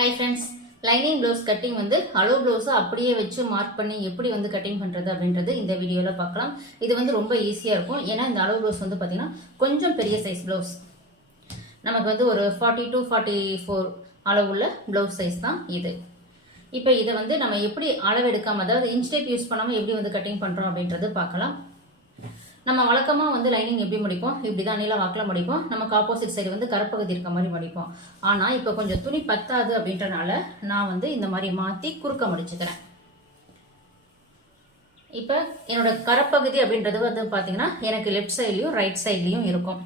Hi friends lining blouse cutting வந்து அளவு ப்ளவுஸை அப்படியே வச்சு மார்க் பண்ணி எப்படி வந்து கட்டிங் பண்ணுறது அப்படின்றது இந்த வீடியோவில் பார்க்கலாம். இது வந்து ரொம்ப ஈஸியாக இருக்கும். ஏன்னா இந்த அளவு ப்ளவுஸ் வந்து பார்த்திங்கன்னா கொஞ்சம் பெரிய சைஸ் ப்ளவுஸ் நமக்கு வந்து ஒரு ஃபார்ட்டி டூ ஃபார்ட்டி ஃபோர் அளவுள்ள ப்ளவுஸ் சைஸ் தான் இது. இப்போ இதை வந்து நம்ம எப்படி அளவெடுக்காமல் அதாவது இன்ச் டேப் யூஸ் பண்ணாமல் எப்படி வந்து கட்டிங் பண்ணுறோம் அப்படின்றது பார்க்கலாம். நம்ம வழக்கமாக வந்து லைனிங் எப்படி முடிப்போம்? இப்படி தான் நீளம் வாக்கில் முடிப்போம். நமக்கு ஆப்போசிட் சைடு வந்து கரப்பகுதி இருக்க மாதிரி முடிப்போம். ஆனால் இப்போ கொஞ்சம் துணி பத்தாது அப்படின்றனால நான் வந்து இந்த மாதிரி மாற்றி குறுக்க முடிச்சுக்கிறேன். இப்போ என்னோட கரப்பகுதி அப்படின்றது வந்து பார்த்தீங்கன்னா எனக்கு லெஃப்ட் சைட்லேயும் ரைட் சைட்லையும் இருக்கும்.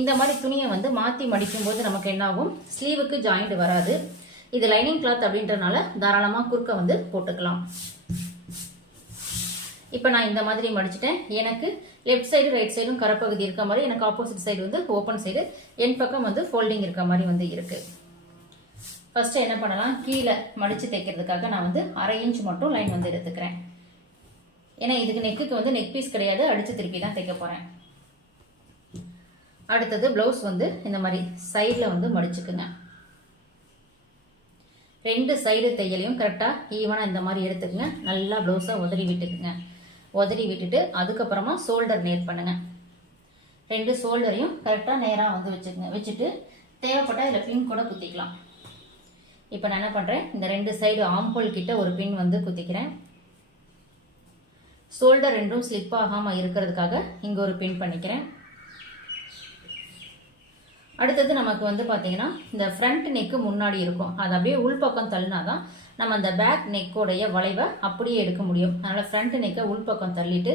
இந்த மாதிரி துணியை வந்து மாற்றி மடிக்கும்போது நமக்கு என்னாகும்? ஸ்லீவுக்கு ஜாயிண்ட் வராது. இது லைனிங் கிளாத் அப்படின்றனால தாராளமாக குறுக்க வந்து போட்டுக்கலாம். இப்போ நான் இந்த மாதிரி மடிச்சிட்டேன். எனக்கு லெஃப்ட் சைடு ரைட் சைடும் கரப்பகுதி இருக்க மாதிரி எனக்கு ஆப்போசிட் சைடு வந்து ஓப்பன் சைடு என் பக்கம் வந்து ஃபோல்டிங் இருக்க மாதிரி வந்து இருக்கு. ஃபர்ஸ்ட் என்ன பண்ணலாம்? கீழே மடிச்சு தைக்கிறதுக்காக நான் வந்து அரை இன்ச் மட்டும் லைன் வந்து எடுத்துக்கிறேன். ஏன்னா இதுக்கு நெக்குக்கு வந்து நெக் பீஸ் கிடையாது. அடிச்சு திருப்பி தான் தைக்க போறேன். அடுத்தது ப்ளவுஸ் வந்து இந்த மாதிரி சைடில் வந்து மடிச்சுக்குங்க. ரெண்டு சைடு தையலையும் கரெக்டாக ஈவனாக இந்த மாதிரி எடுத்துக்கங்க. நல்லா ப்ளவுஸாக உதறி விட்டுக்குங்க. உதறி விட்டுட்டு அதுக்கப்புறமா ஷோல்டர் நேர் பண்ணுங்க. ரெண்டு ஷோல்டரையும் கரெக்டாக நேராக வந்து வச்சுக்கோங்க. வச்சுட்டு தேவைப்பட்டால் இதில் பின் கூட குத்திக்கலாம். இப்போ நான் என்ன பண்ணுறேன் இந்த ரெண்டு சைடு ஆம்போல் கிட்ட ஒரு பின் வந்து குத்திக்கிறேன். ஷோல்டர் ரெண்டும் ஸ்லிப் ஆகாமல் இருக்கிறதுக்காக இங்கே ஒரு பின் பண்ணிக்கிறேன். அடுத்தது நமக்கு வந்து பார்த்தீங்கன்னா இந்த ஃப்ரண்ட் நெக்கு முன்னாடி இருக்கும். அது அப்படியே உள்பக்கம் தள்ளினாதான் நம்ம அந்த பேக் நெக்கோடைய வளைவை அப்படியே எடுக்க முடியும். அதனால் ஃப்ரண்ட் நெக்கை உள்பக்கம் தள்ளிட்டு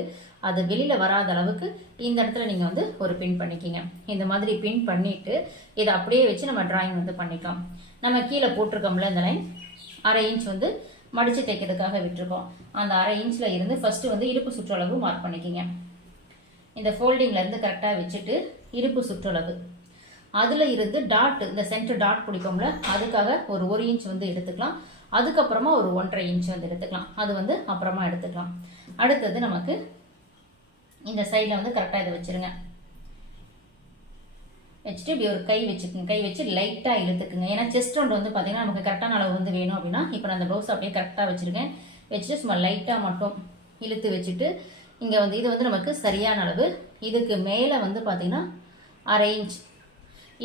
அது வெளியில் வராத அளவுக்கு இந்த இடத்துல நீங்கள் வந்து ஒரு பின் பண்ணிக்கிங்க. இந்த மாதிரி பின் பண்ணிவிட்டு இதை அப்படியே வச்சு நம்ம ட்ராயிங் வந்து பண்ணிக்கலாம். நம்ம கீழே போட்டிருக்கோம்ல இந்த லைன் அரை இன்ச் வந்து மடித்து தைக்கிறதுக்காக விட்டுருக்கோம். அந்த அரை இன்ச்சில் இருந்து ஃபஸ்ட்டு வந்து இடுப்பு சுற்றளவு மார்க் பண்ணிக்கிங்க. இந்த ஃபோல்டிங்லேருந்து கரெக்டாக வச்சுட்டு இடுப்பு சுற்றளவு. அதில் இருந்து டாட் இந்த சென்டர் டாட் பிடிப்போம்ல அதுக்காக ஒரு ஒரு இன்ச் வந்து எடுத்துக்கலாம். அதுக்கப்புறமா ஒரு ஒன்றரை இன்ச் வந்து எடுத்துக்கலாம். அது வந்து அப்புறமா எடுத்துக்கலாம். அடுத்தது நமக்கு இந்த சைடில் வந்து கரெக்டாக இதை வச்சுருங்க. வச்சுட்டு இப்படி ஒரு கை வச்சுக்கோங்க. கை வச்சு லைட்டாக இழுத்துக்குங்க. ஏன்னா செஸ்ட் ரவுண்ட் வந்து பார்த்தீங்கன்னா நமக்கு கரெக்டான அளவு வந்து வேணும் அப்படின்னா இப்போ நான் அந்த ப்ளவுஸ் அப்படியே கரெக்டாக வச்சுருக்கேன். வச்சுட்டு சும்மா லைட்டாக மட்டும் இழுத்து வச்சுட்டு இங்கே வந்து இது வந்து நமக்கு சரியான அளவு. இதுக்கு மேலே வந்து பார்த்தீங்கன்னா அரை இன்ச்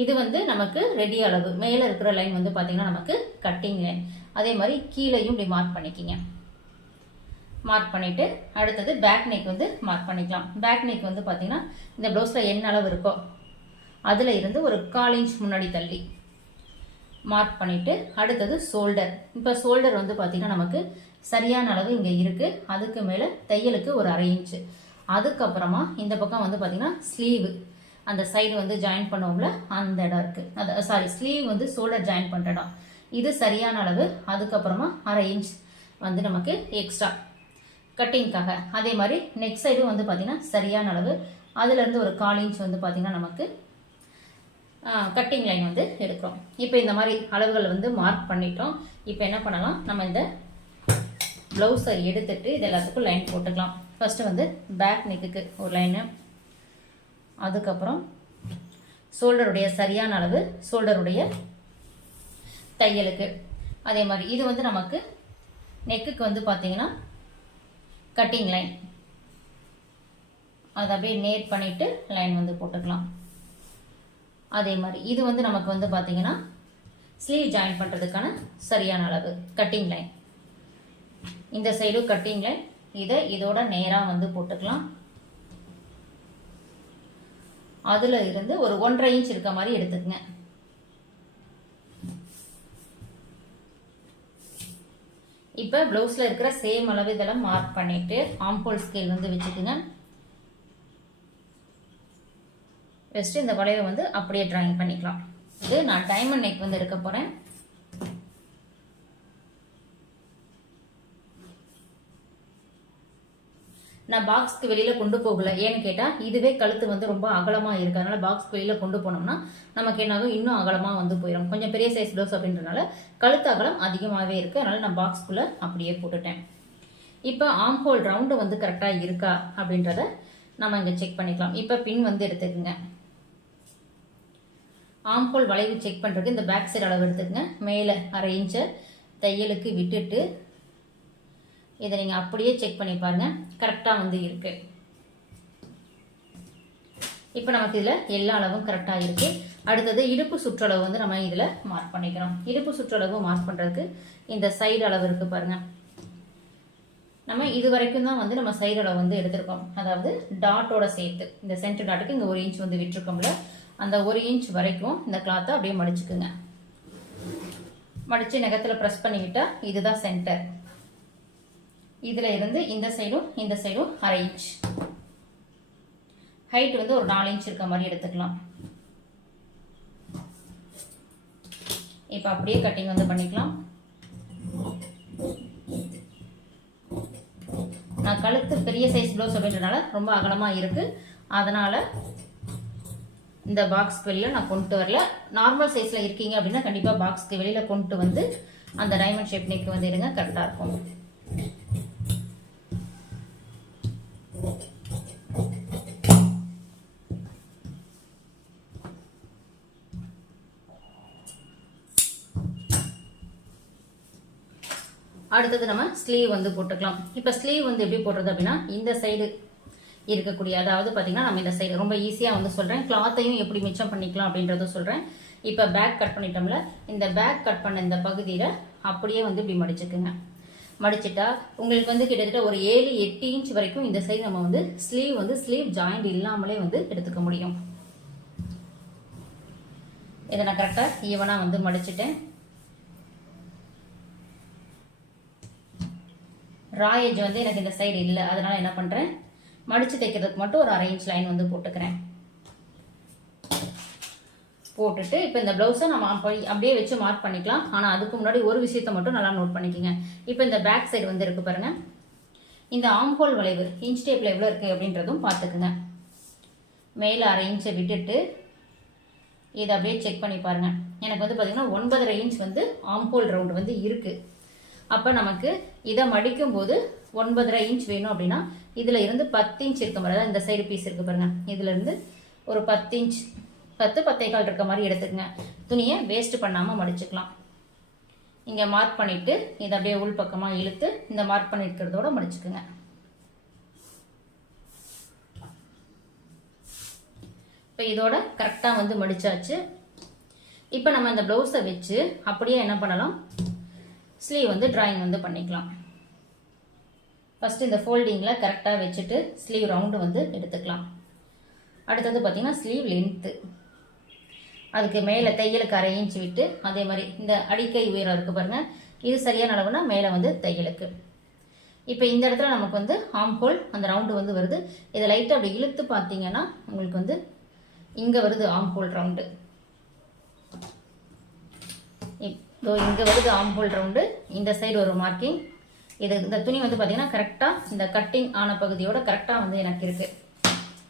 இது வந்து நமக்கு ரெடி அளவு. மேலே இருக்கிற லைன் வந்து பார்த்தீங்கன்னா நமக்கு கட்டிங் லைன் அதே மாதிரி கீழேயும் இப்படி மார்க் பண்ணிக்கிங்க. மார்க் பண்ணிவிட்டு அடுத்தது பேக் நெக் வந்து மார்க் பண்ணிக்கலாம். பேக் நெக் வந்து பார்த்தீங்கன்னா இந்த ப்ளவுஸில் என்ன அளவு இருக்கோ அதில் இருந்து ஒரு கால் இன்ச் முன்னாடி தள்ளி மார்க் பண்ணிவிட்டு அடுத்தது ஷோல்டர் இப்போ ஷோல்டர் வந்து பார்த்திங்கன்னா நமக்கு சரியான அளவு இங்கே இருக்குது அதுக்கு மேலே தையலுக்கு ஒரு அரை இன்ச்சு அதுக்கப்புறமா இந்த பக்கம் வந்து பார்த்திங்கன்னா ஸ்லீவு அந்த சைடு வந்து ஜாயின் பண்ணுவோம்ல அந்த இடம் இருக்குது அது சாரி ஸ்லீவ் வந்து ஷோல்டர் ஜாயின் பண்ணுற இடம். இது சரியான அளவு அதுக்கப்புறமா அரை இன்ச் வந்து நமக்கு எக்ஸ்ட்ரா கட்டிங்க்காக அதே மாதிரி நெக் சைடும் வந்து பார்த்திங்கன்னா சரியான அளவு அதுலேருந்து ஒரு கால் இன்ச் வந்து பார்த்திங்கன்னா நமக்கு கட்டிங் லைன் வந்து எடுக்கிறோம். இப்போ இந்த மாதிரி அளவுகள் வந்து மார்க் பண்ணிட்டோம். இப்போ என்ன பண்ணலாம்? நம்ம இந்த ப்ளவுஸை எடுத்துட்டு இது எல்லாத்துக்கும் லைன் போட்டுக்கலாம். ஃபஸ்ட்டு வந்து பேக் நெக்குக்கு ஒரு லைனு அதுக்கப்புறம் ஷோல்டருடைய சரியான அளவு ஷோல்டருடைய தையலுக்கு. அதே மாதிரி இது வந்து நமக்கு நெக்குக்கு வந்து பார்த்தீங்கன்னா கட்டிங் லைன் அதை அப்படியே நேர் பண்ணிவிட்டு லைன் வந்து போட்டுக்கலாம். அதே மாதிரி இது வந்து நமக்கு வந்து பார்த்தீங்கன்னா ஸ்லீவ் ஜாயின் பண்ணுறதுக்கான சரியான அளவு கட்டிங் லைன் இந்த சைடும் கட்டிங் லைன் இதை இதோட நேராக வந்து போட்டுக்கலாம். அதில் இருந்து ஒரு ஒன்றரை இன்ச் இருக்க மாதிரி எடுத்துக்கங்க. இப்போ ப்ளவுஸில் இருக்கிற சேம் அளவு இதெல்லாம் மார்க் பண்ணிவிட்டு ஆம்போல் ஸ்கேல் வந்து வச்சுக்கோங்க. ஃபஸ்ட்டு இந்த வளைவை வந்து அப்படியே ட்ராயிங் பண்ணிக்கலாம். இது நான் டைமண்ட் நெக் வந்து எடுக்க போகிறேன் நான் பாக்ஸ்க்கு வெளியில் கொண்டு போகல. ஏன்னு கேட்டால் இதுவே கழுத்து வந்து ரொம்ப அகலமாக இருக்கு. அதனால பாக்ஸ்க்கு வெளியில் கொண்டு போனோம்னா நமக்கு என்னாகும்? இன்னும் அகலமாக வந்து போயிடும் கொஞ்சம் பெரிய சைஸ் ப்ளவுஸ் அப்படின்றனால கழுத்து அகலம் அதிகமாகவே இருக்குது அதனால நான் பாக்ஸ்க்குள்ளே அப்படியே போட்டுட்டேன். இப்போ ஆம்ஹோல் ரவுண்டு வந்து கரெக்டாக இருக்கா? அப்படின்றத நம்ம இங்கே செக் பண்ணிக்கலாம். இப்போ பின் வந்து எடுத்துக்கோங்க. ஆம்போல் வளைவு செக் பண்ணுறதுக்கு இந்த பேக் சைடு அளவு எடுத்துக்கோங்க. மேலே அரை இன்ச்சை தையலுக்கு விட்டுட்டு இதை நீங்கள் அப்படியே செக் பண்ணி பாருங்கள் கரெக்டாக வந்து இருக்குது இப்போ நமக்கு இதில் எல்லா அளவும் கரெக்டாக இருக்குது அடுத்தது இடுப்பு சுற்றளவு வந்து நம்ம இதில் மார்க் பண்ணிக்கிறோம். இடுப்பு சுற்றளவு மார்க் பண்ணுறதுக்கு இந்த சைடு அளவு இருக்குது பாருங்கள் நம்ம இது வரைக்கும் தான் வந்து நம்ம சைடு அளவு வந்து எடுத்திருக்கோம். அதாவது டாட்டோட சேர்த்து. இந்த சென்டர் டாட்டுக்கு இங்கே ஒரு இன்ச் வந்து விட்டுருக்கோம்ல. அந்த ஒரு இன்ச் வரைக்கும் இந்த கிளாத்தை அப்படியே மடிச்சுக்குங்க. மடித்து நகத்தில் ப்ரெஸ் பண்ணிக்கிட்டால் இதுதான் சென்டர் இதில் இருந்து இந்த சைடும் இந்த சைடும் அரை இன்ச் ஹைட் வந்து ஒரு நாலு இன்ச் இருக்க மாதிரி எடுத்துக்கலாம். இப்போ அப்படியே கட்டிங் வந்து பண்ணிக்கலாம். நான் கழுத்து பெரிய சைஸ் ப்ளவுஸ் அப்படின்றனால ரொம்ப அகலமாக இருக்குது அதனால் இந்த பாக்ஸ்க்கு வெளியில் நான் கொண்டு வரல. நார்மல் சைஸில் இருக்கீங்க அப்படின்னா கண்டிப்பாக பாக்ஸ்க்கு வெளியில் கொண்டு வந்து அந்த டைமண்ட் ஷேப் நெக் வந்து இருங்க கரெக்டாக இருக்கும். அடுத்தது நம்ம ஸ்லீவ் வந்து போட்டுக்கலாம். இப்போ ஸ்லீவ் வந்து எப்படி போடுறது அப்படின்னா இந்த சைடு இருக்கக்கூடிய அதாவது பார்த்தீங்கன்னா நம்ம இந்த சைடு ரொம்ப ஈஸியாக வந்து சொல்கிறேன் கிளாத்தையும் எப்படி மிச்சம் பண்ணிக்கலாம் அப்படின்றதும் சொல்கிறேன் இப்போ பேக் கட் பண்ணிட்டோம்ல இந்த பேக் கட் பண்ண இந்த பகுதியில் அப்படியே வந்து இப்படி மடிச்சுக்குங்க. மடிச்சிட்டா உங்களுக்கு வந்து கிட்டத்தட்ட ஒரு ஏழு எட்டு இன்ச் வரைக்கும் இந்த சைடு நம்ம வந்து ஸ்லீவ் வந்து ஸ்லீவ் ஜாயிண்ட் இல்லாமலே வந்து எடுத்துக்க முடியும். இதை நான் கரெக்டாக ஈவனாக வந்து மடிச்சிட்டேன். ராயேஜ் வந்து எனக்கு இந்த சைடு இல்லை அதனால என்ன பண்ணுறேன் மடித்து தைக்கிறதுக்கு மட்டும் ஒரு அரை இன்ச் லைன் வந்து போட்டுக்கிறேன். போட்டுட்டு இப்போ இந்த ப்ளவுஸை நம்ம அப்படியே வச்சு மார்க் பண்ணிக்கலாம். ஆனால் அதுக்கு முன்னாடி ஒரு விஷயத்த மட்டும் நல்லா நோட் பண்ணிக்கோங்க. இப்போ இந்த பேக் சைடு வந்து இருக்கு பாருங்க. இந்த ஆம்ஹோல் வளைவு இன்ச் டேப்பில் எவ்வளோ இருக்குது அப்படின்றதும் பார்த்துக்குங்க. மேலே அரை இன்ச்சை விட்டுட்டு இதை அப்படியே செக் பண்ணி பாருங்க. எனக்கு வந்து பார்த்தீங்கன்னா ஒன்பதரை இன்ச் வந்து ஆம்ஹோல் ரவுண்ட் வந்து இருக்குது அப்போ நமக்கு இதை மடிக்கும் போது ஒன்பதரை இன்ச் வேணும் அப்படின்னா இதில் இருந்து பத்து இன்ச் இருக்க மாதிரி அதாவது இந்த சைடு பீஸ் இருக்குது பாருங்க. இதுல இருந்து ஒரு பத்து இன்ச் பத்து பத்தே கால் இருக்க மாதிரி எடுத்துக்கங்க. துணியை வேஸ்ட் பண்ணாமல் மடிச்சுக்கலாம். இங்கே மார்க் பண்ணிவிட்டு இதை அப்படியே உள் பக்கமாக இழுத்து இந்த மார்க் பண்ணியிருக்கிறதோட மடிச்சுக்குங்க. இப்போ இதோட கரெக்டாக வந்து மடித்தாச்சு இப்போ நம்ம இந்த ப்ளவுஸை வச்சு அப்படியே என்ன பண்ணலாம்? ஸ்லீவ் வந்து ட்ராயிங் வந்து பண்ணிக்கலாம். ஃபஸ்ட்டு இந்த ஃபோல்டிங்கில் கரெக்டாக வச்சுட்டு ஸ்லீவ் ரவுண்டு வந்து எடுத்துக்கலாம். அடுத்தது பார்த்தீங்கன்னா ஸ்லீவ் லென்த்து அதுக்கு மேலே தையலுக்கு அரை இன்ச்சு விட்டு அதே மாதிரி இந்த அடிக்கை உயரம் இருக்குது பாருங்க இது சரியான அளவுனா மேலே வந்து தையலுக்கு. இப்போ இந்த இடத்துல நமக்கு வந்து ஆம் ஹோல் அந்த ரவுண்டு வந்து வருது. இதை லைட்டாக அப்படி இழுத்து பார்த்தீங்கன்னா உங்களுக்கு வந்து இங்கே வருது ஆம் ஹோல் ரவுண்டு இதோ இங்கே வருது ஆம் ஹோல் ரவுண்டு இந்த சைடு ஒரு மார்க்கிங் இது இந்த துணி வந்து பார்த்தீங்கன்னா கரெக்டாக இந்த கட்டிங் ஆன பகுதியோட கரெக்டாக வந்து எனக்கு இருக்குது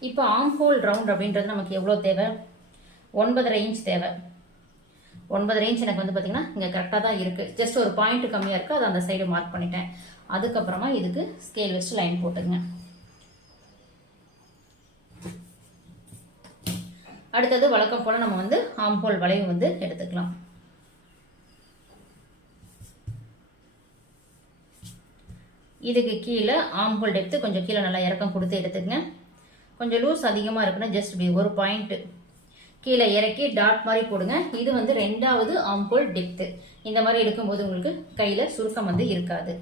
இப்போ ஆம் ஹோல் ரவுண்ட் அப்படின்றது நமக்கு எவ்வளோ தேவை? ஒன்பதரை இன்ச் தேவை. ஒன்பதரை இன்ச் எனக்கு வந்து பார்த்தீங்கன்னா இங்கே கரெக்டாக தான் இருக்குது ஜஸ்ட் ஒரு பாயிண்ட் கம்மியாக இருக்குது அதை அந்த சைடு மார்க் பண்ணிட்டேன். அதுக்கப்புறமா இதுக்கு ஸ்கேல் வச்சு லைன் போட்டுங்க. அடுத்தது வழக்கம் போல் நம்ம வந்து ஆம்போல் வளைவு வந்து எடுத்துக்கலாம். இதுக்கு கீழே ஆம்போல் டெப்த்து கொஞ்சம் கீழே நல்லா இறக்கம் கொடுத்து எடுத்துக்கங்க. கொஞ்சம் லூஸ் அதிகமாக இருக்குன்னா ஜஸ்ட் இப்படி ஒரு பாயிண்ட்டு கீழே இறக்கி டாட் மாதிரி போடுங்க. இது வந்து ரெண்டாவது ஆம்போல் டெப்த்து இந்த மாதிரி எடுக்கும்போது உங்களுக்கு கையில் சுருக்கம் வந்து இருக்காது.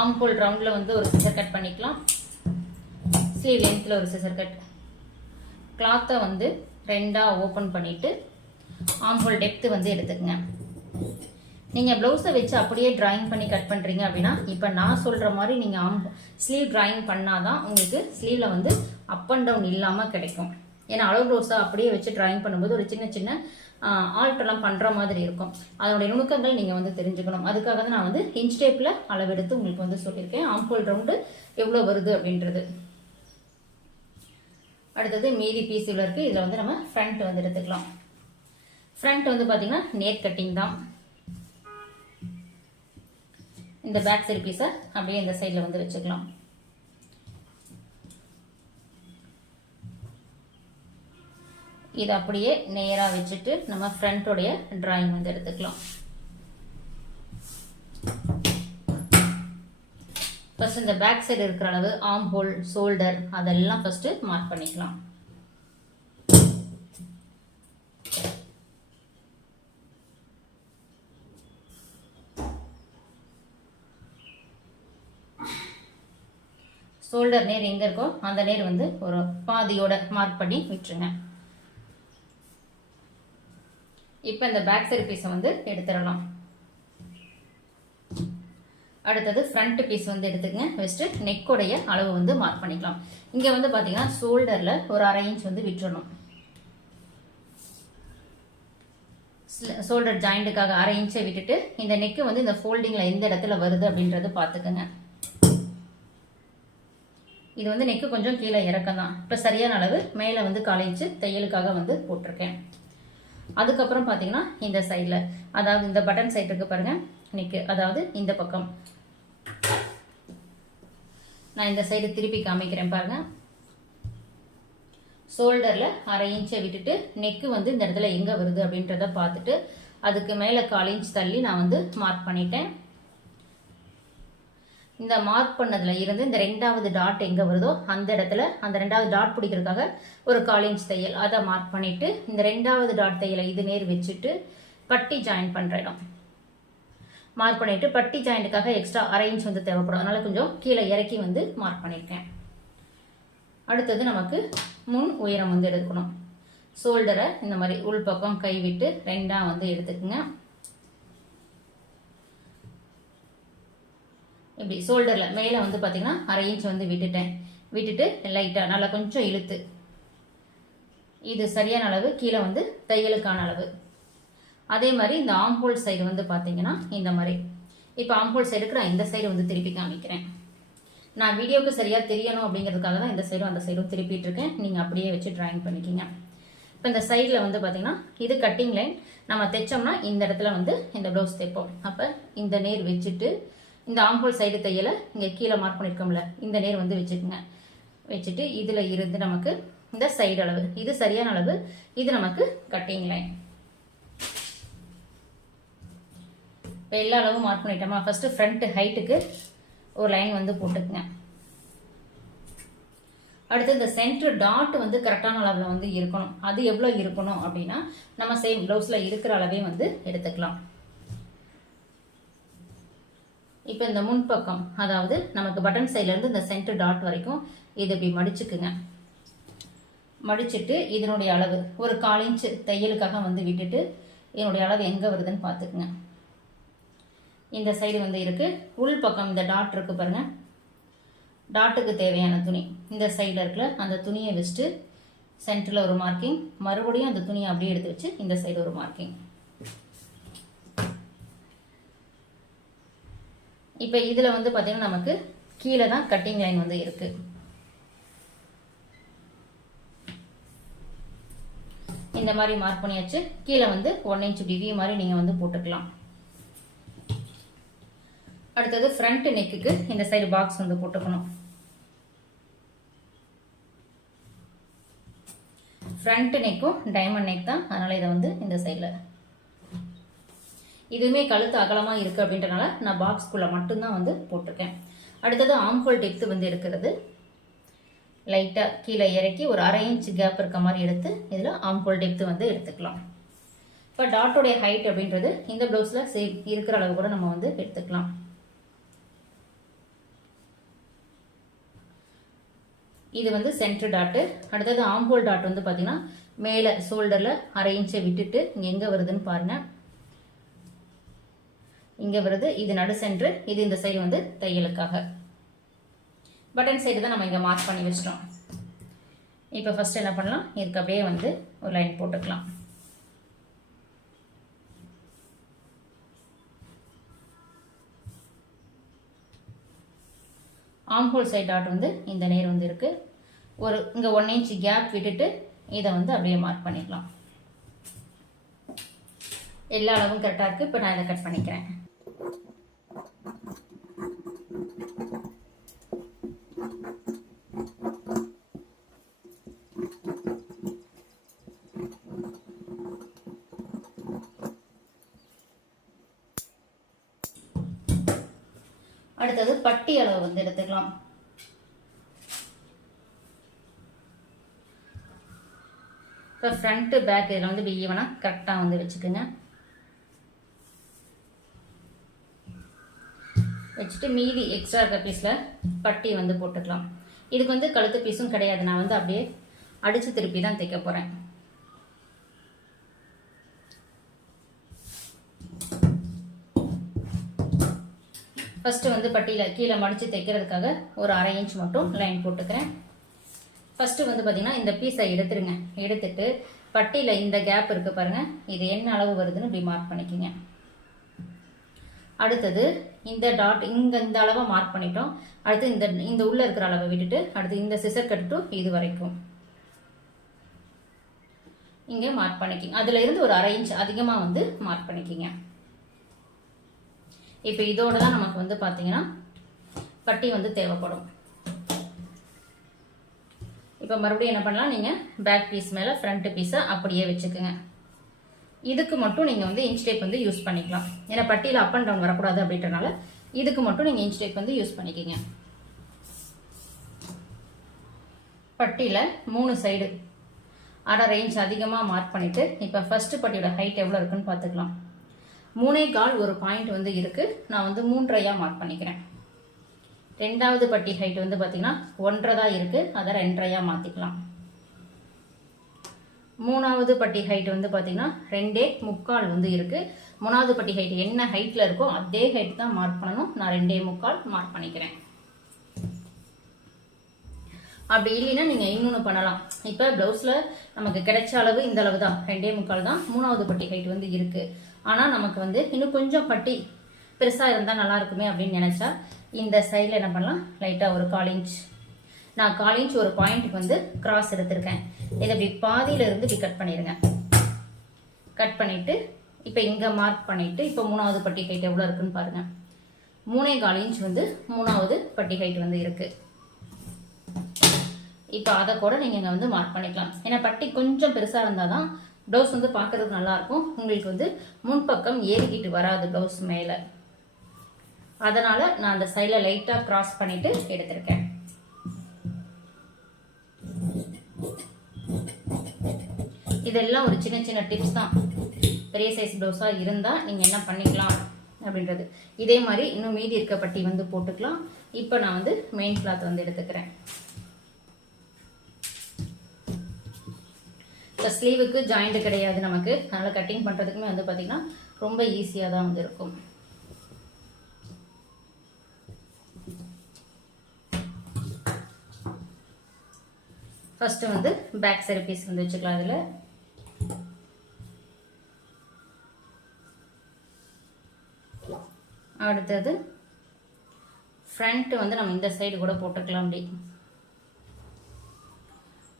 ஆம்போல் ரவுண்டில் வந்து ஒரு சிசர் கட் பண்ணிக்கலாம். ஸ்லீவ் லென்த்தில் ஒரு சிசர் கட் கிளாத்தை வந்து ரெண்டாக ஓப்பன் பண்ணிவிட்டு ஆம்போல் டெப்த்து வந்து எடுத்துக்கங்க. நீங்கள் ப்ளவுஸை வச்சு அப்படியே ட்ராயிங் பண்ணி கட் பண்ணுறீங்க அப்படின்னா இப்போ நான் சொல்கிற மாதிரி நீங்கள் ஆம் ஸ்லீவ் டிராயிங் பண்ணாதான் உங்களுக்கு ஸ்லீவில் வந்து அப் அண்ட் டவுன் இல்லாமல் கிடைக்கும். ஏன்னா அளவு ப்ளவுஸை அப்படியே வச்சு ட்ராயிங் பண்ணும்போது ஒரு சின்ன சின்ன ஆல்ட்டெல்லாம் பண்ணுற மாதிரி இருக்கும். அதனுடைய நுணுக்கங்கள் நீங்கள் வந்து தெரிஞ்சுக்கணும். அதுக்காக தான் நான் வந்து இன்ச் டேப்பில் அளவெடுத்து உங்களுக்கு வந்து சொல்லியிருக்கேன். ஆம்போல் ரவுண்டு எவ்வளோ வருது அப்படின்றது. அடுத்தது மீதி பீஸ் இவ்வளோ இருக்குது இதில் வந்து நம்ம ஃப்ரண்ட் வந்து எடுத்துக்கலாம். ஃப்ரண்ட் வந்து பார்த்திங்கன்னா நேர் கட்டிங் தான். இந்த பேக் சைடு பீஸை அப்படியே இந்த சைடில் வந்து வச்சுக்கலாம். இதை அப்படியே நேராக வச்சுட்டு நம்ம ஃப்ரண்ட்டோடைய டிராயிங் வந்து எடுத்துக்கலாம். ஃபஸ்ட் இந்த பேக் சைடு இருக்கிற அளவு ஆம் ஹோல் ஷோல்டர் அதெல்லாம் ஃபஸ்ட்டு மார்க் பண்ணிக்கலாம். ஷோல்டர் நேர் எங்கே இருக்கோ அந்த நேர் வந்து ஒரு பாதியோட மார்க் பண்ணி விட்டுருங்க. இப்போ இந்த பேக் சைடு பீஸை வந்து எடுத்துடலாம். அடுத்தது ஃப்ரண்ட் பீஸ் வந்து எடுத்துக்கங்க. ஃபஸ்ட்டு நெக்கோடைய அளவு வந்து மார்க் பண்ணிக்கலாம். இங்கே வந்து பார்த்தீங்கன்னா ஷோல்டரில் ஒரு அரை இன்ச் வந்து விட்டுறணும். ஷோல்டர் ஜாயிண்ட்டுக்காக அரை இன்ச்சை விட்டுட்டு இந்த நெக்கு வந்து இந்த ஃபோல்டிங்கில் எந்த இடத்துல வருது அப்படின்றது பார்த்துக்கோங்க இது வந்து நெக்கு கொஞ்சம் கீழே இறக்கம் தான் இப்போ சரியான அளவு மேலே வந்து கால் இன்ச்சு தையலுக்காக வந்து போட்டிருக்கேன். அதுக்கப்புறம் பார்த்தீங்கன்னா இந்த சைடில் அதாவது இந்த பட்டன் சைட் இருக்கு பாருங்கள் நெக்கு அதாவது இந்த பக்கம். நான் இந்த சைடு திருப்பி காமிக்கிறேன் பாருங்கள் ஷோல்டரில் அரை இன்ச்சை விட்டுட்டு நெக்கு வந்து இந்த இடத்துல எங்கே வருது அப்படின்றத பார்த்துட்டு அதுக்கு மேலே கால் இன்ச் தள்ளி நான் வந்து மார்க் பண்ணிட்டேன். இந்த மார்க் பண்ணதுல இருந்து இந்த ரெண்டாவது டாட் எங்கே வருதோ அந்த இடத்துல அந்த ரெண்டாவது டாட் பிடிக்கிறதுக்காக ஒரு கால் இன்ச் தையல். அதை மார்க் பண்ணிட்டு இந்த ரெண்டாவது டாட் தையலை இது நேர் வச்சுட்டு பட்டி ஜாயின் பண்ணுற இடம். மார்க் பண்ணிட்டு பட்டி ஜாயிண்ட்டுக்காக எக்ஸ்ட்ரா அரை இன்ச் வந்து தேவைப்படும். அதனால கொஞ்சம் கீழே இறக்கி வந்து மார்க் பண்ணியிருக்கேன் அடுத்தது நமக்கு முன் உயரம் வந்து எடுக்கணும். ஷோல்டரை இந்த மாதிரி உள்பக்கம் கைவிட்டு கை விட்டு ரெண்டாக வந்து எடுத்துக்கோங்க. இப்படி ஷோல்டரில் மேலே வந்து பார்த்தீங்கன்னா அரை இன்ச் வந்து விட்டுட்டேன். விட்டுட்டு லைட்டாக நல்லா கொஞ்சம் இழுத்து. இது சரியான அளவு கீழே வந்து தையலுக்கான அளவு. அதே மாதிரி இந்த ஆம்போல் சைடு வந்து பார்த்தீங்கன்னா இந்த மாதிரி. இப்போ ஆம்போல் சைடுக்கு நான் இந்த சைடு வந்து திருப்பி காமிக்கிறேன். நான் வீடியோவுக்கு சரியாக தெரியணும் அப்படிங்கிறதுக்காக தான் இந்த சைடும் அந்த சைடும் திருப்பிட்டு இருக்கேன் நீங்கள் அப்படியே வச்சு ட்ராயிங் பண்ணிக்கிங்க. இப்போ இந்த சைடில் வந்து பார்த்தீங்கன்னா இது கட்டிங் லைன் நம்ம தைச்சோம்னா இந்த இடத்துல வந்து இந்த ப்ளவுஸ் தைப்போம். அப்போ இந்த நேர் வச்சுட்டு இந்த ஆம்போல் சைடு தையலை இங்கே கீழே மார்க் பண்ணியிருக்கோம்ல இந்த நேர் வந்து வச்சுக்கோங்க. வச்சுட்டு இதில் இருந்து நமக்கு இந்த சைடு அளவு இது சரியான அளவு இது நமக்கு கட்டிங் லைன் இப்போ எல்லா அளவும் மார்க் பண்ணிட்டோமா? ஃபஸ்ட்டு ஃப்ரண்ட் ஹைட்டுக்கு ஒரு லைன் வந்து போட்டுக்குங்க. அடுத்து இந்த சென்டர் டாட் வந்து கரெக்டான அளவில் வந்து இருக்கணும். அது எவ்வளோ இருக்கணும் அப்படின்னா நம்ம சேம் ப்ளவுஸில் இருக்கிற அளவே வந்து எடுத்துக்கலாம். இப்போ இந்த முன்பக்கம் அதாவது நமக்கு பட்டன் சைட்லேருந்து இந்த சென்டர் டாட் வரைக்கும் இது இப்படி மடிச்சுக்குங்க. மடிச்சுட்டு இதனுடைய அளவு ஒரு கால் இன்ச்சு தையலுக்காக வந்து விட்டுட்டு இதனுடைய அளவு எங்கே வருதுன்னு பார்த்துக்குங்க. இந்த சைடு வந்து இருக்குது உள் பக்கம் இந்த டாட் இருக்குது பாருங்கள் டாட்டுக்கு தேவையான துணி இந்த சைடில் இருக்கிற அந்த துணியை வச்சுட்டு சென்டரில் ஒரு மார்க்கிங் மறுபடியும் அந்த துணியை அப்படியே எடுத்து வச்சு இந்த சைடு ஒரு மார்க்கிங் இப்போ இதில் வந்து பார்த்தீங்கன்னா நமக்கு கீழே தான் கட்டிங் லைன் வந்து இருக்கு. இந்த மாதிரி மார்க் பண்ணியாச்சு. கீழே வந்து ஒன் இன்ச் டிவி மாதிரி நீங்கள் வந்து போட்டுக்கலாம். அடுத்தது ஃப்ரண்ட் நெக்குக்கு இந்த சைடு பாக்ஸ் வந்து போட்டுக்கணும். ஃப்ரண்ட் நெக்கும் டைமண்ட் நெக் தான். அதனால் இதை வந்து இந்த சைடில் இதுவுமே கழுத்து அகலமாக இருக்குது அப்படின்றனால நான் பாக்ஸ்குள்ளே மட்டும்தான் வந்து போட்டிருக்கேன். அடுத்தது ஆம்ஹோல் டெப்த்து வந்து எடுக்கிறது. லைட்டாக கீழே இறக்கி ஒரு அரை இன்ச் கேப் இருக்க மாதிரி எடுத்து இதில் ஆம்ஹோல் டெப்த்து வந்து எடுத்துக்கலாம். இப்போ டாட்டோடைய ஹைட் அப்படின்றது இந்த ப்ளவுஸில் சே இருக்கிற அளவு கூட நம்ம வந்து எடுத்துக்கலாம். இது வந்து சென்டர் டாட்டு அடுத்தது ஆம்போல் டாட் வந்து பார்த்தீங்கன்னா மேலே ஷோல்டரில் அரை இன்ச்சை விட்டுட்டு இங்கே எங்கே வருதுன்னு பாருங்கள் இங்கே வருது இது நடு சென்ட்ரு இது இந்த சைடு வந்து தையலுக்காக. பட்டன் சைடு தான் நம்ம இங்கே மார்க் பண்ணி வச்சிட்டோம். இப்போ ஃபஸ்ட்டு என்ன பண்ணலாம்? இதுக்கு அப்படியே வந்து ஒரு லைன் போட்டுக்கலாம். ஆம்ஹோல் சைட் டாட் வந்து இந்த நேர் வந்து இருக்குது ஒரு இங்கே ஒன் இன்ச் கேப் விட்டுட்டு இதை வந்து அப்படியே மார்க் பண்ணிக்கலாம். எல்லா அளவும் கரெக்டாக இருக்குது இப்போ நான் இதை கட் பண்ணிக்கிறேன். பட்டி அளவு வந்து எடுத்துக்கலாம். இப்போ ஃப்ரண்ட்டு பேக் இதில் வந்து இப்படி ஈவனாக கரெக்டாக வந்து வச்சுக்கோங்க. வச்சுட்டு மீதி எக்ஸ்ட்ரா இருக்க பீஸில் பட்டி வந்து போட்டுக்கலாம். இதுக்கு வந்து கழுத்து பீஸும் கிடையாது. நான் வந்து அப்படியே அடித்து திருப்பி தான் தைக்க போகிறேன் ஃபஸ்ட்டு வந்து பட்டியில் கீழே மடித்து தைக்கிறதுக்காக ஒரு அரை இன்ச் மட்டும் லைன் போட்டுக்கிறேன். ஃபஸ்ட்டு வந்து பார்த்திங்கன்னா இந்த பீஸை எடுத்துருங்க. எடுத்துட்டு பட்டியில் இந்த கேப் இருக்குது பாருங்கள் இது என்ன அளவு வருதுன்னு இப்படி மார்க் பண்ணிக்கோங்க. அடுத்தது இந்த டாட் இங்கே இந்த அளவை மார்க் பண்ணிட்டோம். அடுத்து இந்த இந்த உள்ளே இருக்கிற அளவை விட்டுட்டு அடுத்து இந்த சிசர் கட் டு இது வரைக்கும். இங்கே மார்க் பண்ணிக்கிங்க. அதில் இருந்து ஒரு அரை இன்ச் அதிகமாக வந்து மார்க் பண்ணிக்கிங்க. இப்போ இதோட தான் நமக்கு வந்து பார்த்தீங்கன்னா பட்டி வந்து தேவைப்படும். இப்போ மறுபடியும் என்ன பண்ணலாம்? நீங்கள் பேக் பீஸ் மேலே ஃப்ரண்ட் பீஸை அப்படியே வச்சுக்கோங்க. இதுக்கு மட்டும் நீங்கள் வந்து இன்ச் டேப் வந்து யூஸ் பண்ணிக்கலாம். ஏன்னா பட்டியில் அப் அண்ட் டவுன் வரக்கூடாது அப்படின்றனால இதுக்கு மட்டும் நீங்கள் இன்ச் டேப் வந்து யூஸ் பண்ணிக்கிங்க. பட்டியில் மூணு சைடு அரை ரேஞ்ச் அதிகமாக மார்க் பண்ணிவிட்டு இப்போ ஃபஸ்ட்டு பட்டியோட ஹைட் எவ்வளோ இருக்குன்னு பார்த்துக்கலாம் மூணே கால் ஒரு பாயிண்ட் வந்து இருக்குது நான் வந்து மூன்றையாக மார்க் பண்ணிக்கிறேன். ரெண்டாவது பட்டி ஹைட் வந்து பார்த்திங்கன்னா ஒன்றரை தான் இருக்குது அதை ரெண்டரையாக மாற்றிக்கலாம் மூணாவது பட்டி ஹைட் வந்து பார்த்திங்கன்னா ரெண்டே முக்கால் வந்து இருக்குது மூணாவது பட்டி ஹைட் என்ன ஹைட்டில் இருக்கோ அதே ஹைட் தான் மார்க் பண்ணணும். நான் ரெண்டே முக்கால் மார்க் பண்ணிக்கிறேன். அப்படி இல்லைன்னா நீங்கள் இன்னொன்று பண்ணலாம். இப்போ ப்ளவுஸில் நமக்கு கிடைச்ச அளவு இந்த அளவு தான். ரெண்டே முக்கால் தான். மூணாவது பட்டி ஹைட் வந்து இருக்குது ஆனால் நமக்கு வந்து இன்னும் கொஞ்சம் பட்டி பெருசாக இருந்தால் நல்லா இருக்குமே அப்படின்னு நினச்சா இந்த சைடில் என்ன பண்ணலாம்? லைட்டாக ஒரு கால் இன்ச் நான் கால் இன்ச் ஒரு பாயிண்ட்டுக்கு வந்து கிராஸ் எடுத்திருக்கேன். இதை இப்படி பாதியில இருந்து இப்படி கட் பண்ணிடுங்க. கட் பண்ணிவிட்டு இப்போ இங்கே மார்க் பண்ணிவிட்டு இப்போ மூணாவது பட்டி ஹைட் எவ்வளோ இருக்குன்னு பாருங்கள் மூணே கால் இன்ச் வந்து மூணாவது பட்டி ஹைட் வந்து இருக்குது இப்போ அதை கூட நீங்கள் இங்கே வந்து மார்க் பண்ணிக்கலாம். ஏன்னா பட்டி கொஞ்சம் பெருசாக இருந்தால் தான் ப்ளவுஸ் வந்து பார்க்கறதுக்கு நல்லாயிருக்கும். உங்களுக்கு வந்து முன்பக்கம் ஏறிக்கிட்டு வராது ப்ளவுஸ் மேலே. அதனால் நான் அந்த சைடில் லைட்டாக கிராஸ் பண்ணிவிட்டு எடுத்திருக்கேன். இதெல்லாம் ஒரு சின்ன சின்ன டிப்ஸ் தான். பெரிய சைஸ் ப்ளவுஸாக இருந்தால் நீங்கள் என்ன பண்ணிக்கலாம் அப்படின்றது. இதே மாதிரி இன்னும் மீதி இருக்க பட்டி வந்து போட்டுக்கலாம். இப்போ நான் வந்து மெயின் கிளாத் வந்து எடுத்துக்கிறேன். இப்போ ஸ்லீவுக்கு ஜாயிண்ட் கிடையாது நமக்கு. அதனால் கட்டிங் பண்ணுறதுக்குமே வந்து பார்த்திங்கன்னா ரொம்ப ஈஸியாக தான் வந்து இருக்கும். ஃபஸ்ட்டு வந்து பேக் சைடு பீஸ் வந்து வச்சுக்கலாம் அதில் அடுத்தது ஃப்ரண்ட்டு வந்து நம்ம இந்த சைடு கூட போட்டுக்கலாம் அப்படி.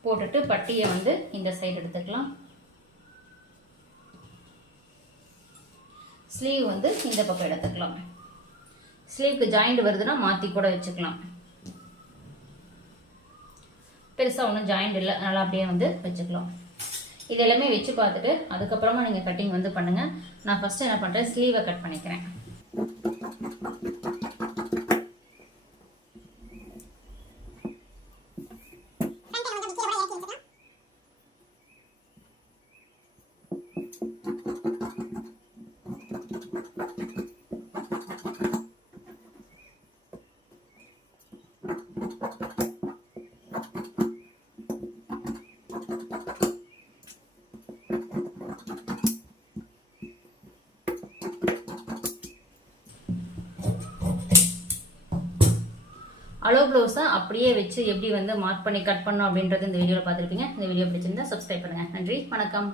போட்டுட்டு பட்டியை வந்து இந்த சைடு எடுத்துக்கலாம். ஸ்லீவ் வந்து இந்த பக்கம் எடுத்துக்கலாம். ஸ்லீவ்க்கு ஜாயிண்ட் வருதுன்னா மாற்றி கூட வச்சுக்கலாம். பெருசாக ஒன்றும் ஜாயிண்ட் இல்லை. நல்லா அப்படியே வந்து வச்சுக்கலாம். இது எல்லாமே வச்சு பார்த்துட்டு அதுக்கப்புறமா நீங்கள் கட்டிங் வந்து பண்ணுங்கள் நான் ஃபஸ்ட்டு என்ன பண்ணுறேன் ஸ்லீவை கட் பண்ணிக்கிறேன். அலோ ப்ளவுஸை அப்படியே வச்சு எப்படி வந்து மார்க் பண்ணி கட் பண்ணோம் அப்படின்றது இந்த வீடியோவில் பார்த்துருப்பீங்க. இந்த வீடியோ பிடிச்சிருந்தா சப்ஸ்கிரைப் பண்ணுங்கள் நன்றி. வணக்கம்.